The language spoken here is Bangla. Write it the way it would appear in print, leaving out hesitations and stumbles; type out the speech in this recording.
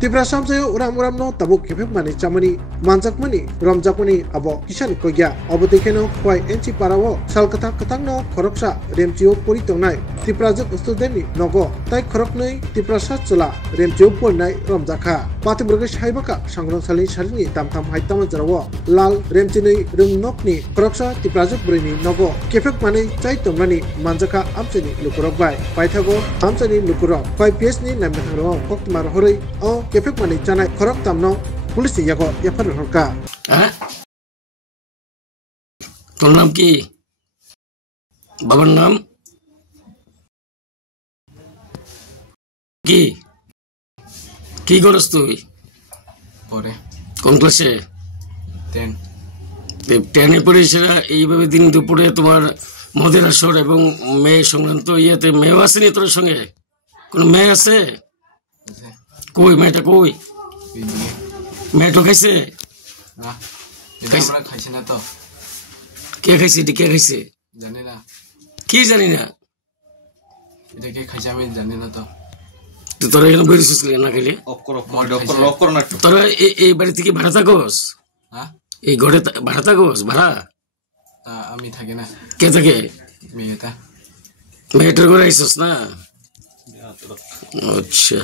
Tipra samsayo uram no tabuk kefek mani chamani manjak mani romjak mani abo kisan kogya abo dekeno khwai enchi parawo salkata katang no khoroksa remchio pori tongnai Tipra juk student nogo tai khoroknai Tipra sachla remchio pornai romjakha patiburga saibaka sangrong salini salini tamtam haitama jarawo lal remchini rungnokni khoroksa Tipra juk brini nogo kefek mani chai tongnani manjaka amchani lukurok bai paithago amchani lukurok khwai PS ni namthangro kokmar horei o kefek mani chanai khorok tamno police याको एफआर हरका তোর নাম কি বাবার নাম কি কি করছ তুই পরে কোন ক্লাসে 10 10 এ পড়িস এইভাবে দিন দুপুরে তোমার মদের আসর এবং মেয়ে সংক্রান্ত ইয়েতে মেয়ে আসেনি তোর সঙ্গে কোন মেয়ে আছে কই মেয়েটা কই মেয়েটা খাইছে না আমরা খাইছি না তো কে খাইছে কে খাইছে জানি না কি জানি না এটা কে খাইছে আমি জানি না তো তুই তোরা এখানে বেরিয়েছিস না খেলে অফ করো না তোরা এই বাড়ি থেকে ভাড়া থাকোস হ্যাঁ এই ঘরে ভাড়া থাকোস ভাড়া আমি থাকি না কে থাকে মেয়েটার ঘরে আইসস না আচ্ছা